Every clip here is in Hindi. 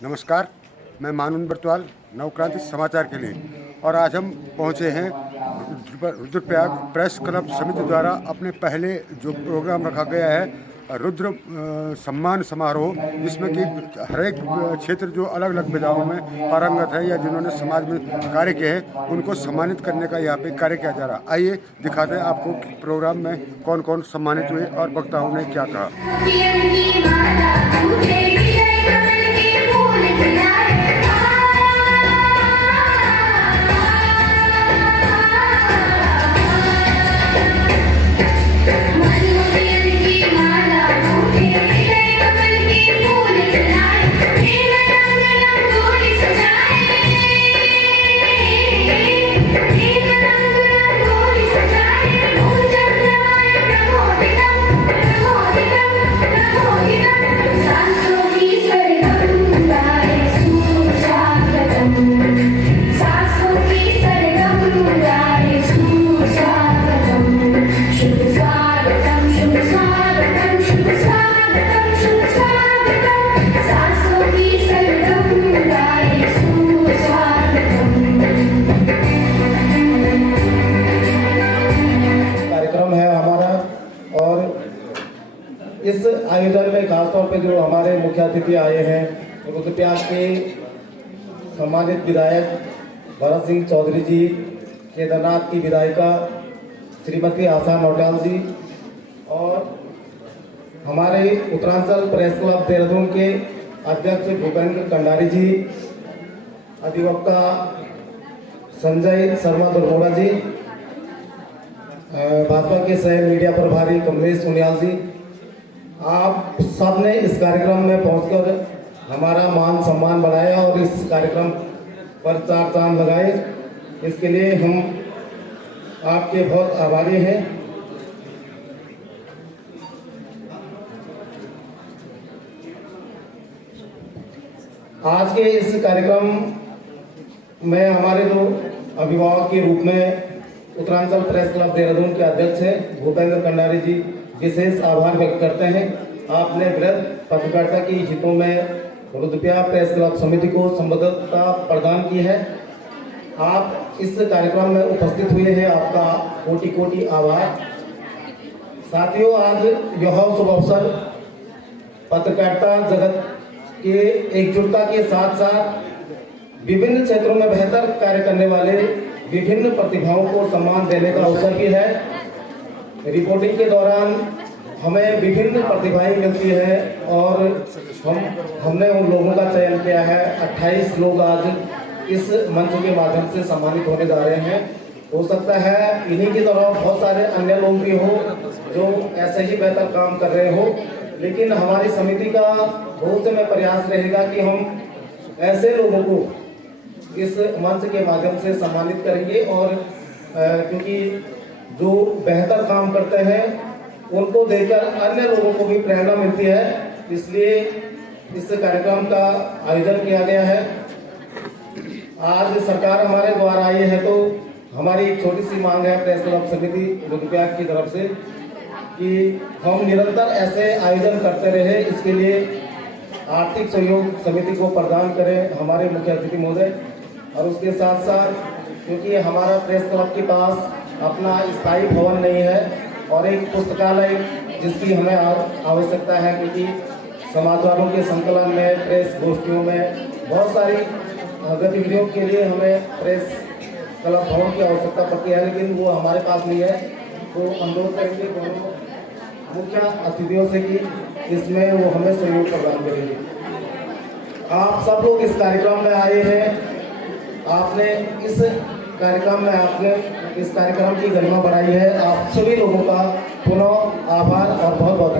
नमस्कार, मैं मानून बर्तवाल नवक्रांति समाचार के लिए। और आज हम पहुंचे हैं रुद्रप्रयाग प्रेस क्लब समिति द्वारा अपने पहले जो प्रोग्राम रखा गया है रुद्र सम्मान समारोह, जिसमें कि हर एक क्षेत्र जो अलग अलग विधाओं में पारंगत है या जिन्होंने समाज में कार्य किए हैं उनको सम्मानित करने का यहाँ पे कार्य किया जा रहा है। आइए दिखाते हैं आपको प्रोग्राम में कौन कौन सम्मानित हुए और वक्ताओं ने क्या कहा। इस आयोजन में खासतौर पे जो हमारे मुख्य अतिथि आए हैं रुद्रप्रयाग के सम्मानित विधायक भरत सिंह चौधरी जी, केदारनाथ की विधायिका श्रीमती आशा नौटियाल जी और हमारे उत्तरांचल प्रेस क्लब देहरादून के अध्यक्ष भूपेंद्र कंडारी जी, अधिवक्ता संजय शर्मा दुर्मोड़ा जी, भाजपा के सह मीडिया प्रभारी कमलेश सोनियाल जी, आप सब ने इस कार्यक्रम में पहुंचकर हमारा मान सम्मान बढ़ाया और इस कार्यक्रम पर चार चांद लगाए। इसके लिए हम आपके बहुत आभारी हैं। आज के इस कार्यक्रम में हमारे जो अभिभावक के रूप में उत्तरांचल प्रेस क्लब देहरादून के अध्यक्ष हैं भूपेंद्र कंडारी जी विशेष आभार व्यक्त करते हैं। आपने वृहद पत्रकारिता की हितों में रुद्रप्रयाग प्रेस क्लब समिति को संबद्धता प्रदान की है। आप इस कार्यक्रम में उपस्थित हुए हैं, आपका कोटि कोटि आभार। साथियों, आज यह शुभ अवसर पत्रकारिता जगत के एकजुटता के साथ साथ विभिन्न क्षेत्रों में बेहतर कार्य करने वाले विभिन्न प्रतिभाओं को सम्मान देने का अवसर भी है। रिपोर्टिंग के दौरान हमें विभिन्न प्रतिभाएं मिलती है और हमने उन लोगों का चयन किया है। 28 लोग आज इस मंच के माध्यम से सम्मानित होने जा रहे हैं। हो सकता है इन्हीं की तरह बहुत सारे अन्य लोग भी हो जो ऐसे ही बेहतर काम कर रहे हो, लेकिन हमारी समिति का भविष्य में प्रयास रहेगा कि हम ऐसे लोगों को इस मंच के माध्यम से सम्मानित करेंगे और क्योंकि जो बेहतर काम करते हैं उनको देखकर अन्य लोगों को भी प्रेरणा मिलती है, इसलिए इस कार्यक्रम का आयोजन किया गया है। आज सरकार हमारे द्वारा आई है तो हमारी एक छोटी सी मांग है प्रेस क्लब समिति रुद्रप्रयाग की तरफ से कि हम निरंतर ऐसे आयोजन करते रहे। इसके लिए आर्थिक सहयोग समिति को प्रदान करें हमारे मुख्य अतिथि महोदय। और उसके साथ साथ क्योंकि हमारा प्रेस क्लब के पास अपना स्थायी भवन नहीं है और एक पुस्तकालय जिसकी हमें आवश्यकता है, क्योंकि समाचारों के संकलन में, प्रेस गोष्ठियों में बहुत सारी गतिविधियों के लिए हमें प्रेस क्लब भवन की आवश्यकता पड़ती है, लेकिन वो हमारे पास नहीं है। तो अनुरोध करेंगे दोनों मुख्य अतिथियों से कि इसमें वो हमें सहयोग प्रदान करेंगे। आप सब लोग इस कार्यक्रम में आए हैं, आपने इस कार्यक्रम में आपने इस कार्यक्रम की गरिमा बढ़ाई है। आप सभी लोगों का पुनः आभार और बहुत बहुत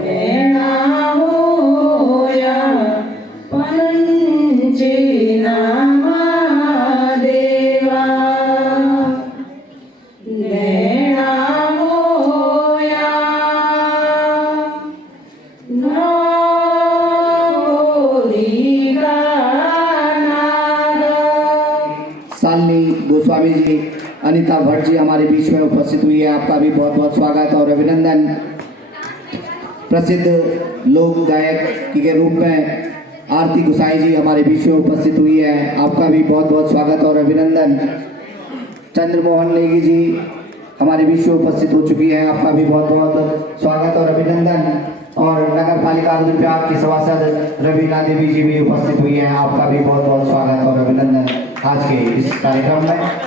शालिनी गोस्वामी जी, अनीता भट्ट जी हमारे बीच में उपस्थित हुई है। आपका भी बहुत बहुत स्वागत और अभिनंदन। प्रसिद्ध लोक गायक के रूप में आरती गुसाई जी हमारे बीच में उपस्थित हुई है, आपका भी बहुत बहुत स्वागत और अभिनंदन। चंद्रमोहन नेगी जी हमारे बीच में उपस्थित हो चुकी है, आपका भी बहुत बहुत स्वागत और अभिनंदन। और नगर पालिका रुद्रप्रयाग की सभासद रवीना देवी जी भी उपस्थित हुई है, आपका भी बहुत बहुत स्वागत और अभिनंदन आज के इस कार्यक्रम में।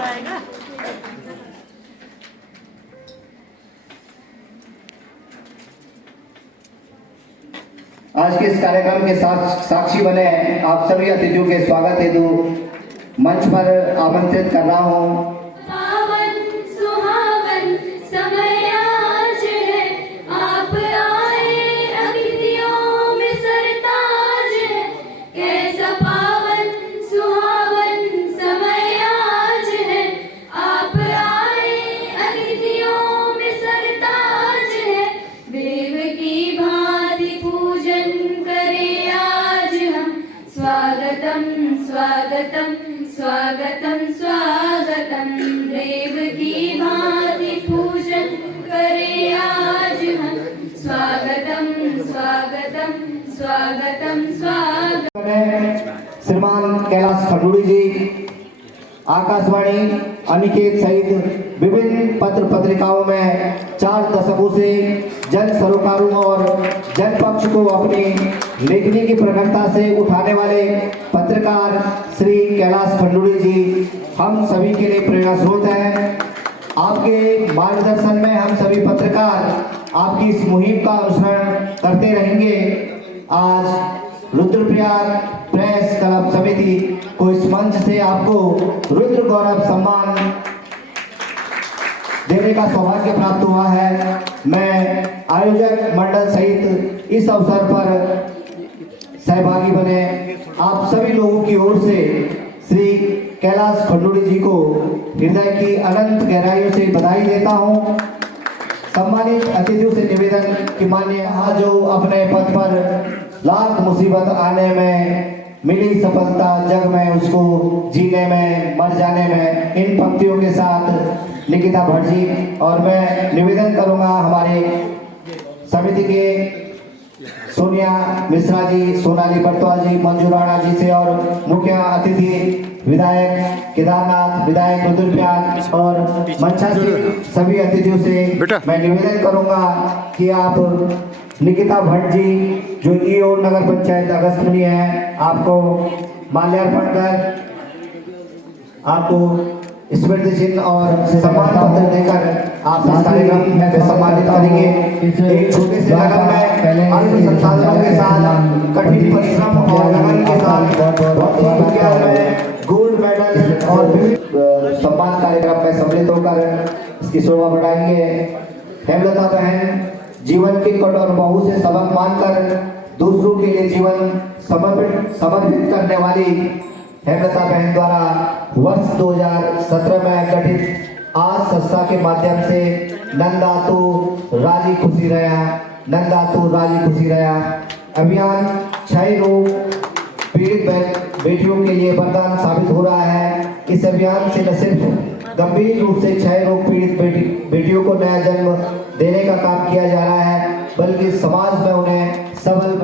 आज के इस कार्यक्रम के साक्षी बने आप सभी अतिथियों के स्वागत हेतु मंच पर आमंत्रित कर रहा हूँ। स्वागतम स्वागतम स्वागतम देव की भांति पूजन करे आज हम। स्वागतम स्वागतम स्वागतम स्वागतम। श्रीमान कैलाश खंडूड़ी जी आकाशवाणी अनिकेत सहित विभिन्न पत्र पत्रिकाओं में 4 दशकों से जन सरोकारों और जनपक्ष को अपनी लेखनी की प्रखरता से उठाने वाले पत्रकार श्री कैलाश खंडूड़ी जी हम सभी के लिए प्रेरणा स्रोत हैं। आपके मार्गदर्शन में हम सभी पत्रकार आपकी इस मुहिम का अनुसरण करते रहेंगे। आज रुद्रप्रयाग प्रेस क्लब समिति को इस मंच से आपको रुद्र गौरव सम्मान देने का सौभाग्य प्राप्त हुआ है। मैं आयोजक मंडल सहित इस अवसर पर सहभागी बने आप सभी लोगों की ओर से श्री कैलाश खंडूड़ी जी को हृदय की अनंत गहराइयों से बधाई देता हूँ। सम्मानित अतिथियों से निवेदन कि माननीय आज जो अपने पद पर लाख मुसीबत आने में मिली सफलता जग में उसको जीने में मर जाने में, इन पंक्तियों के साथ निकिता भट्ट जी और मैं निवेदन करूंगा हमारे समिति के सोनिया मिश्रा जी, सोनाली बर्तवाल जी, मंजू राणा जी से और मुख्य अतिथि विधायक केदारनाथ, विधायक रुद्रप्रयाग और मंचा के सभी अतिथियों से मैं निवेदन करूंगा कि आप निकिता भट्ट जी जो ईओ नगर पंचायत अगस्तमनी है, आपको माल्यार्पण कर आपको स्मृति चिन्ह और सम्मान पत्र देकर आप इस कार्यक्रम में सम्मानित करेंगे। एक छोटे से नगर में अन्य संसाधनों के साथ कठिन परिश्रम और लगन के साथ विज्ञान में गोल्ड मेडल और सम्मान कार्यक्रम में सम्मिलित होकर इसकी शोभा बढ़ाएंगे। हेमलता बहन जीवन की कठोर बहू से सबक मानकर दूसरों के लिए जीवन समर्पित करने वाली हेमलता बहन द्वारा वर्ष 2017 में गठित आज संस्था के माध्यम से नंदा तो राजी खुशी रहा अभियान क्षय रोग पीड़ित बेटियों के लिए वरदान साबित हो रहा है। इस अभियान से न सिर्फ गंभीर रूप से क्षय रोग पीड़ित बेटियों को नया जन्म देने का काम किया जा रहा है, बल्कि समाज में उन्हें सबल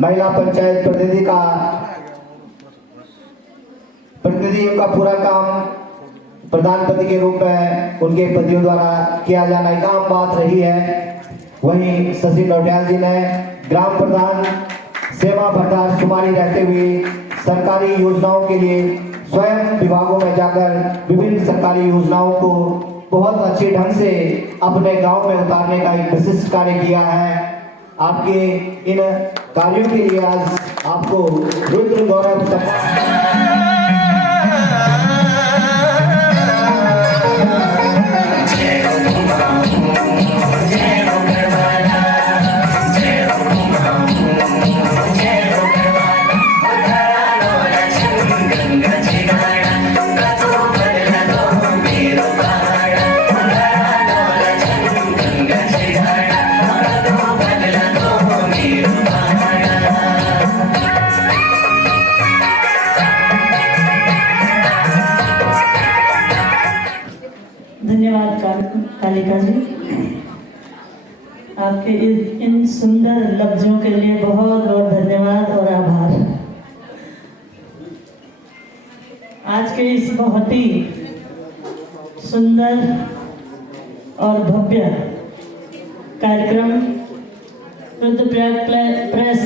महिला पंचायत प्रतिनिधि का पूरा काम प्रधानपति के रूप में उनके पतियों द्वारा किया जाना एक आम बात रही है। वहीं शशि नौटियाल जी ने ग्राम प्रधान सेवा भंडार शुमारी रहते हुए सरकारी योजनाओं के लिए स्वयं विभागों में जाकर विभिन्न सरकारी योजनाओं को बहुत अच्छे ढंग से अपने गांव में उतारने का एक विशिष्ट कार्य किया है। आपके इन कार्यों के लिए आज आपको रुद्र गौरव धन्यवाद कालिका जी, आपके इन सुंदर लफ्जों के लिए बहुत बहुत धन्यवाद और आभार। सुंदर और भव्य कार्यक्रम रुद्रप्रयाग प्रेस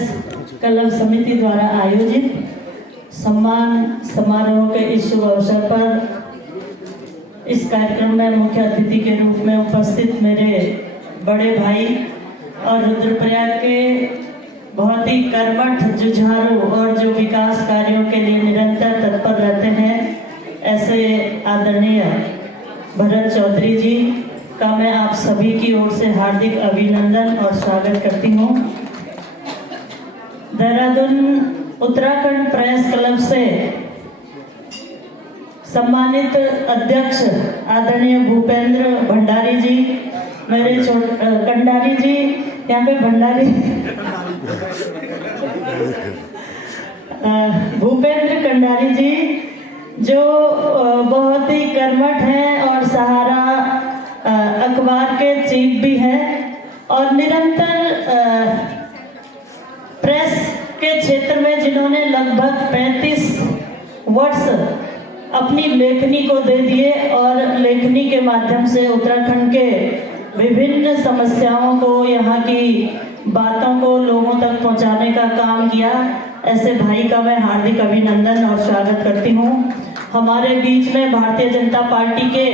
क्लब समिति द्वारा आयोजित सम्मान समारोह के इस शुभ अवसर पर इस कार्यक्रम में मुख्य अतिथि के रूप में उपस्थित मेरे बड़े भाई और रुद्रप्रयाग के बहुत ही कर्मठ, जुझारू और जो विकास कार्यों के लिए निरंतर तत्पर रहते हैं, ऐसे आदरणीय भरत चौधरी जी का मैं आप सभी की ओर से हार्दिक अभिनंदन और स्वागत करती हूँ। देहरादून उत्तराखंड प्रेस क्लब से सम्मानित अध्यक्ष आदरणीय भूपेंद्र भंडारी जी, मेरे कंडारी जी, यहाँ पे भंडारी भूपेंद्र कंडारी जी जो बहुत ही कर्मठ हैं और सहारा अखबार के चीफ भी हैं और निरंतर प्रेस के क्षेत्र में जिन्होंने लगभग 35 वर्ष अपनी लेखनी को दे दिए और लेखनी के माध्यम से उत्तराखंड के विभिन्न समस्याओं को, यहाँ की बातों को लोगों तक पहुँचाने का काम किया, ऐसे भाई का मैं हार्दिक अभिनंदन और स्वागत करती हूँ। हमारे बीच में भारतीय जनता पार्टी के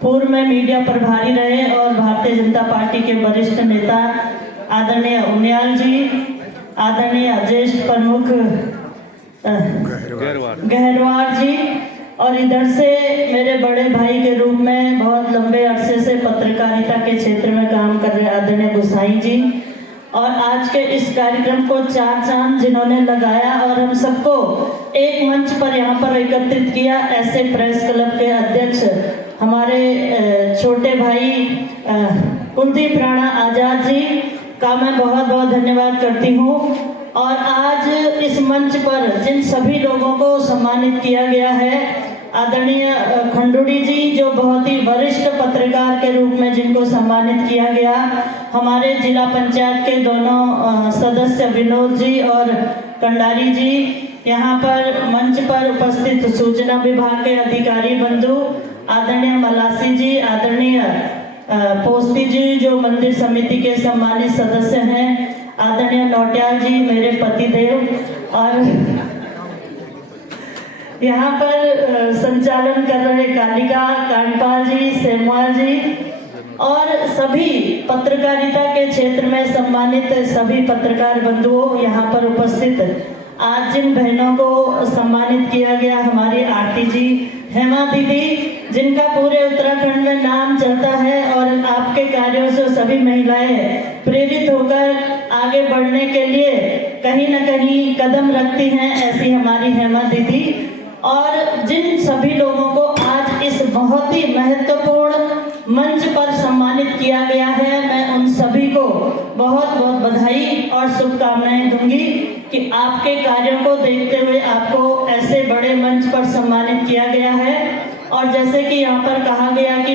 पूर्व में मीडिया प्रभारी रहे और भारतीय जनता पार्टी के वरिष्ठ नेता आदरणीय उनियाल जी, आदरणीय ज्येष्ठ प्रमुख गहरवार जी, और इधर से मेरे बड़े भाई के रूप में बहुत लंबे अरसे से पत्रकारिता के क्षेत्र में काम कर रहे आदरणीय गोसाई जी, और आज के इस कार्यक्रम को चार चांद जिन्होंने लगाया और हम सबको एक मंच पर यहाँ पर एकत्रित किया, ऐसे प्रेस क्लब के अध्यक्ष हमारे छोटे भाई कुलदीप राणा आजाद जी का मैं बहुत बहुत धन्यवाद करती हूँ। और आज इस मंच पर जिन सभी लोगों को सम्मानित किया गया है, आदरणीय खंडूड़ी जी जो बहुत ही वरिष्ठ पत्रकार के रूप में जिनको सम्मानित किया गया, हमारे जिला पंचायत के दोनों सदस्य विनोद जी और कंडारी जी, यहाँ पर मंच पर उपस्थित सूचना विभाग के अधिकारी बंधु आदरणीय मलासी जी, आदरणीय पोस्ती जी जो मंदिर समिति के सम्मानित सदस्य हैं, आदरणीय लौटियाल जी मेरे पतिदेव, और यहाँ पर संचालन कर रहे कालिका कांडपाल जी, सेमवाल जी और सभी पत्रकारिता के क्षेत्र में सम्मानित सभी पत्रकार बंधुओं यहाँ पर उपस्थित। आज जिन बहनों को सम्मानित किया गया, हमारी आरती जी, हेमा दीदी, जिनका पूरे उत्तराखंड में नाम चलता है और आपके कार्यों से सभी महिलाएं प्रेरित होकर आगे बढ़ने के लिए कहीं न कहीं कदम रखती हैं, ऐसी हमारी हेमा दीदी, और जिन सभी लोगों को आज इस बहुत ही महत्वपूर्ण मंच पर सम्मानित किया गया है, मैं उन सभी को बहुत बहुत बधाई और शुभकामनाएं दूंगी कि आपके कार्यों को देखते हुए आपको ऐसे बड़े मंच पर सम्मानित किया गया है। और जैसे कि यहाँ पर कहा गया कि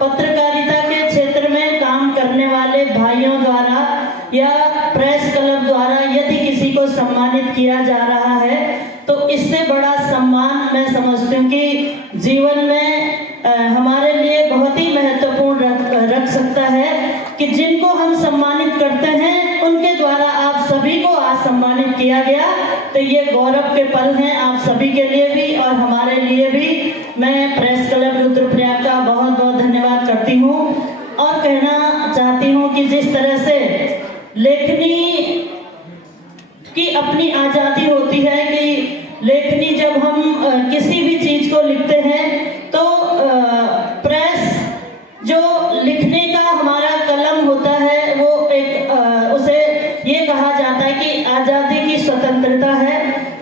पत्रकारिता के क्षेत्र में काम करने वाले भाइयों द्वारा या प्रेस क्लब द्वारा यदि किसी को सम्मानित किया जा रहा है तो इससे बड़ा सम्मान मैं समझती हूँ कि जीवन में हमारे लिए बहुत ही महत्वपूर्ण रख सकता है कि जिनको हम सम्मानित करते हैं उनके द्वारा आप सभी को आज सम्मानित किया गया, तो ये गौरव के पल हैं आप सभी के लिए भी और हमारे लिए भी। मैं प्रेस क्लब रुद्रप्रयाग का बहुत बहुत धन्यवाद करती हूँ और कहना चाहती हूँ कि जिस तरह से लेखनी की अपनी आज़ादी होती है कि लेखनी जब हम किसी भी चीज को लिखते हैं तो प्रेस जो लिखने का हमारा कलम होता है वो एक उसे ये कहा जाता है कि आज़ादी की स्वतंत्रता है,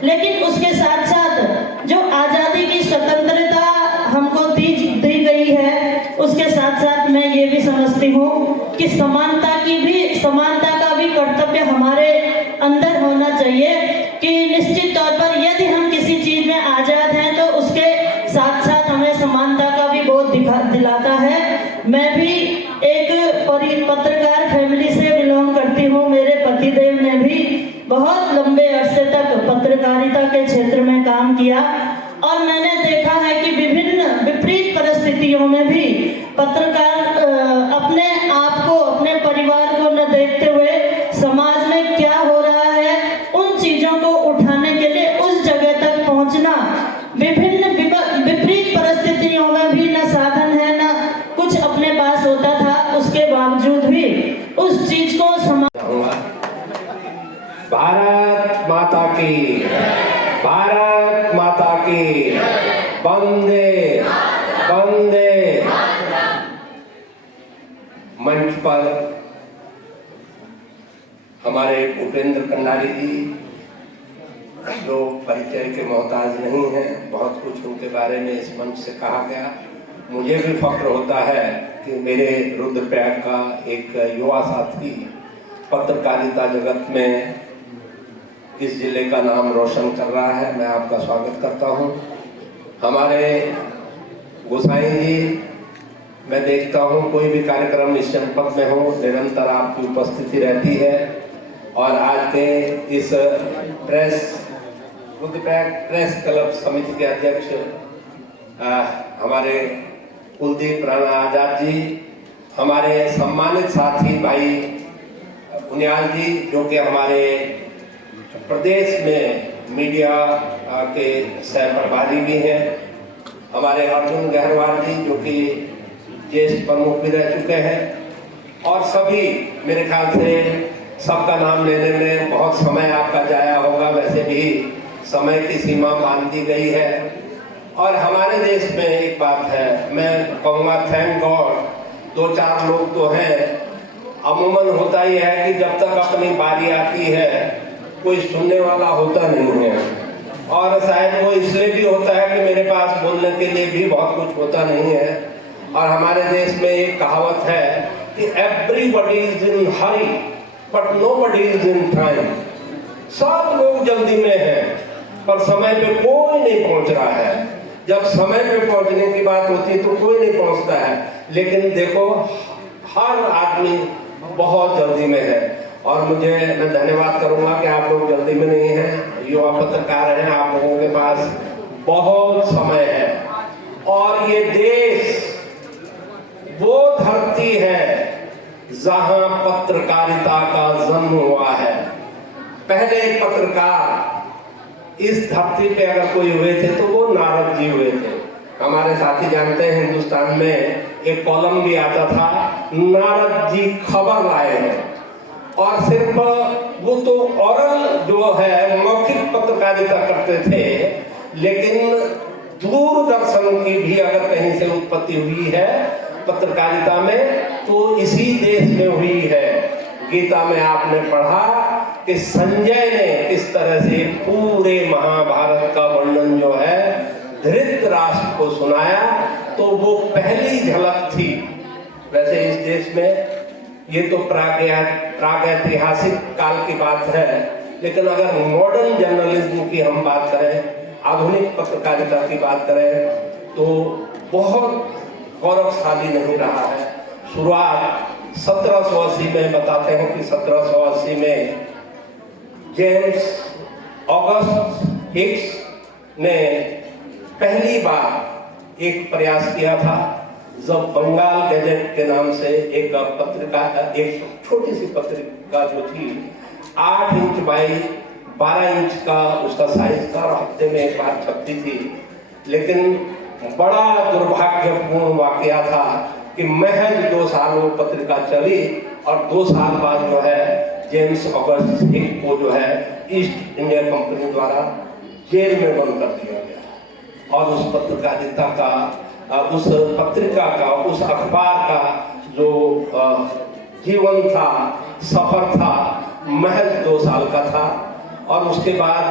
लेकिन उसके साथ साथ जो आज़ादी की स्वतंत्रता हमको दी गई है उसके साथ साथ मैं ये भी समझती हूँ कि समानता का भी कर्तव्य हमारे अंदर होना चाहिए कि निश्चित तौर पर यदि हम किसी चीज में आजाद हैं तो उसके साथ साथ हमें समानता का भी बोध दिलाता है। मैं भी एक पत्रकार फैमिली से बिलोंग करती हूँ। मेरे पतिदेव ने भी बहुत लंबे अरसे तक पत्रकारिता के क्षेत्र में काम किया और मैंने देखा चीज को भारत माता की, भारत माता की, वंदे वंदे। मंच पर हमारे भूपेंद्र कंडारी जी, जो परिचय के मोहताज नहीं हैं, बहुत कुछ उनके बारे में इस मंच से कहा गया। मुझे भी फक्र होता है कि मेरे रुद्रप्रयाग का एक युवा साथी पत्रकारिता जगत में इस जिले का नाम रोशन कर रहा है। मैं आपका स्वागत करता हूं। हमारे गोसाई जी, मैं देखता हूं कोई भी कार्यक्रम इस जनपद में हो, निरंतर आपकी उपस्थिति रहती है। और आज के इस रुद्रप्रयाग प्रेस क्लब समिति के अध्यक्ष हमारे कुलदीप राणा आजाद जी, हमारे सम्मानित साथी भाई पुनियाल जी, जो कि हमारे प्रदेश में मीडिया के सह प्रभारी भी हैं, हमारे अर्जुन गहरवाल जी, जो कि ज्येष्ठ प्रमुख भी रह चुके हैं, और सभी, मेरे ख्याल से सबका नाम लेने में बहुत समय आपका जाया होगा, वैसे भी समय की सीमा बांध दी गई है। और हमारे देश में एक बात है, मैं कहूँगा थैंक गॉड, 2-4 लोग तो हैं। अमूमन होता ही है कि जब तक अपनी बारी आती है कोई सुनने वाला होता नहीं है, और शायद वो इसलिए भी होता है कि मेरे पास बोलने के लिए भी बहुत कुछ होता नहीं है। और हमारे देश में एक कहावत है कि everybody is in Hari but nobody is in time. सब लोग जल्दी में हैं पर समय पे कोई नहीं पहुंच रहा है। जब समय पे पहुंचने की बात होती है तो कोई नहीं पहुंचता है, लेकिन देखो हर आदमी बहुत जल्दी में है। और मैं धन्यवाद करूंगा कि आप लोग जल्दी में नहीं हैं, युवा पत्रकार हैं, आप लोगों के पास बहुत समय है। और ये देश वो धरती है जहां पत्रकारिता का जन्म हुआ है। पहले पत्रकार इस धरती पे अगर कोई हुए थे तो वो नारद जी हुए थे। हमारे साथी जानते हैं, हिंदुस्तान में एक कॉलम भी आता था, नारद जी खबर लाए हैं। और सिर्फ वो तो ओरल जो है मौखिक पत्रकारिता करते थे, लेकिन दूरदर्शन की भी अगर कहीं से उत्पत्ति हुई है पत्रकारिता में तो इसी देश में हुई है। गीता में आपने पढ़ा कि संजय ने किस तरह से पूरे महाभारत का वर्णन जो है धृतराष्ट्र को सुनाया, तो वो पहली झलक थी। वैसे इस देश में ये तो प्रागैतिहासिक काल की बात है, लेकिन अगर मॉडर्न जर्नलिज्म की हम बात करें, आधुनिक पत्रकारिता की बात करें, तो बहुत गौरवशाली नहीं रहा है। शुरुआत 1780 में बताते हैं कि 1780 में जेम्स ऑगस्ट हिक्स ने पहली बार एक प्रयास किया था, जब बंगाल गैजेट के नाम से एक पत्रिका, एक छोटी सी पत्रिका जो थी, 8 इंच बाई 12 इंच का उसका साइज था, हफ्ते में एक बार छपती थी। लेकिन बड़ा दुर्भाग्यपूर्ण वाकया था कि महज 2 साल वो पत्रिका चली और 2 साल बाद जो है जेम्स ऑगस्ट हिक्स को जो है ईस्ट इंडिया कंपनी द्वारा जेल में बंद कर दिया गया। और उस पत्रकारिता का, उस पत्रिका का, उस अखबार का जो जीवन था, सफर था, महज 2 साल का था। और उसके बाद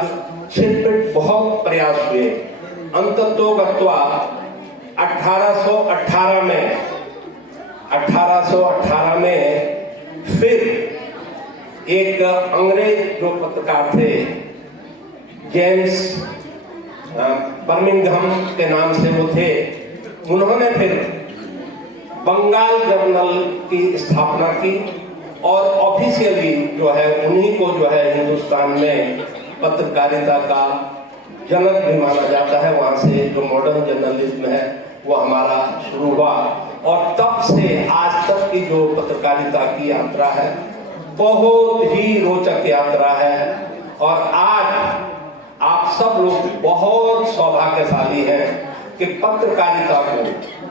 छिटपिट बहुत प्रयास हुए। अंततोगत्वा 1818 में फिर एक अंग्रेज जो पत्रकार थे, जेम्स बर्मिंघम के नाम से वो थे, उन्होंने फिर बंगाल जर्नल की स्थापना की और ऑफिशियली जो है उन्हीं को जो है हिंदुस्तान में पत्रकारिता का जनक भी माना जाता है। वहाँ से जो मॉडर्न जर्नलिज्म है वो हमारा शुरू हुआ और तब से आज तक की जो पत्रकारिता की यात्रा है बहुत ही रोचक यात्रा है। और आज आप सब लोग बहुत सौभाग्यशाली हैं कि पत्रकारिता को,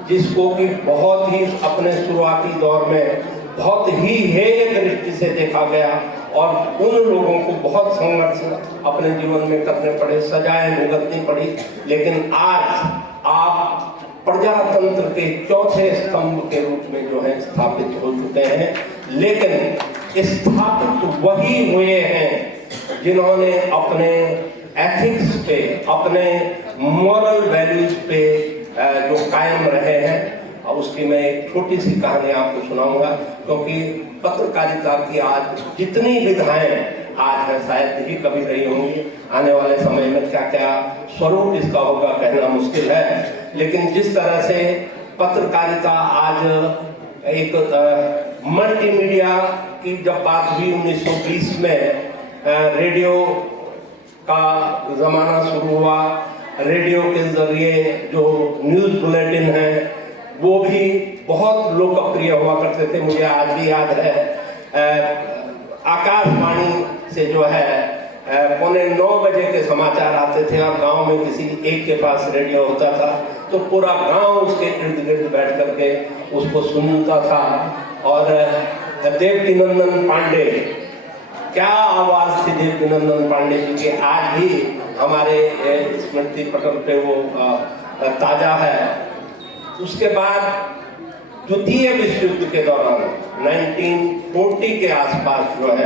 जिसको कि बहुत ही अपने शुरुआती दौर में बहुत ही हेय दृष्टि देखा गया और उन लोगों को बहुत संघर्ष अपने जीवन में करने पड़े, सजाएं भुगतनी पड़ी, लेकिन आज आप प्रजातंत्र के चौथे स्तंभ के रूप में जो है स्थापित हो चुके हैं। लेकिन स्थापित वही हुए हैं जिन्होंने अपने एथिक्स पे, अपने मॉरल वैल्यूज पे जो कायम रहे हैं। और उसकी मैं एक छोटी सी कहानी आपको सुनाऊंगा, क्योंकि पत्रकारिता की आज जितनी विधाएं आज है शायद ही कभी रही होंगी। आने वाले समय में क्या क्या स्वरूप इसका होगा कहना मुश्किल है, लेकिन जिस तरह से पत्रकारिता आज एक मल्टीमीडिया की जब बात हुई 1920 में, रेडियो का जमाना शुरू हुआ। रेडियो के जरिए जो न्यूज़ बुलेटिन है वो भी बहुत लोकप्रिय हुआ करते थे। मुझे आज भी याद है आकाशवाणी से जो है 9:15 बजे के समाचार आते थे और गांव में किसी एक के पास रेडियो होता था तो पूरा गांव उसके इर्द गिर्द बैठ करके उसको सुनता था। और देवकीनंदन पांडे, क्या आवाज थी देवकीनंदन पांडे जी की, आज भी हमारे स्मृति पटल पे वो ताजा है। उसके बाद द्वितीय विश्व युद्ध के दौरान 1940 के आसपास जो है